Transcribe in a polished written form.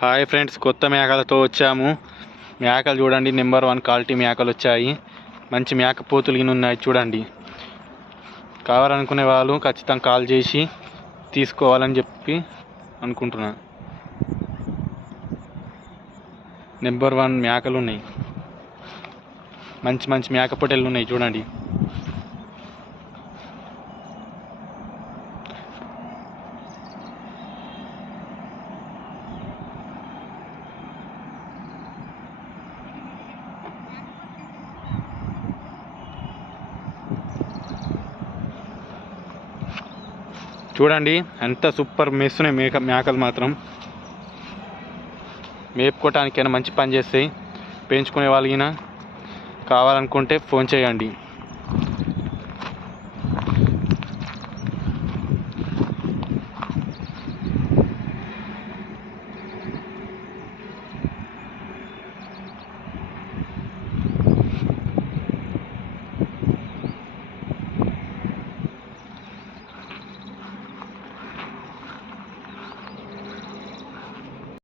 Hi friends, కొత్త మేకలతో వచ్చాము. మేకలు చూడండి, నెంబర్ 1 క్వాలిటీ మేకలు వచ్చాయి. మంచి మేక పోతులు ఉన్నాయి చూడండి. కావాలనుకునే వాళ్ళు ఖచ్చితంగా కాల్ చేసి తీసుకోవాలని చెప్పి అనుకుంటున్నా. నెంబర్ 1 మేకలు ఉన్నాయి. మంచి మంచి మేక పొట్టెలు ఉన్నాయి చూడండి. చూడండి ఎంత సూపర్ మేస్తున్నాయి మేకలు మాత్రం. మేపుకోవటానికైనా మంచి పని చేస్తాయి. పెంచుకునే వాళ్ళకి కావాలనుకుంటే ఫోన్ చేయండి.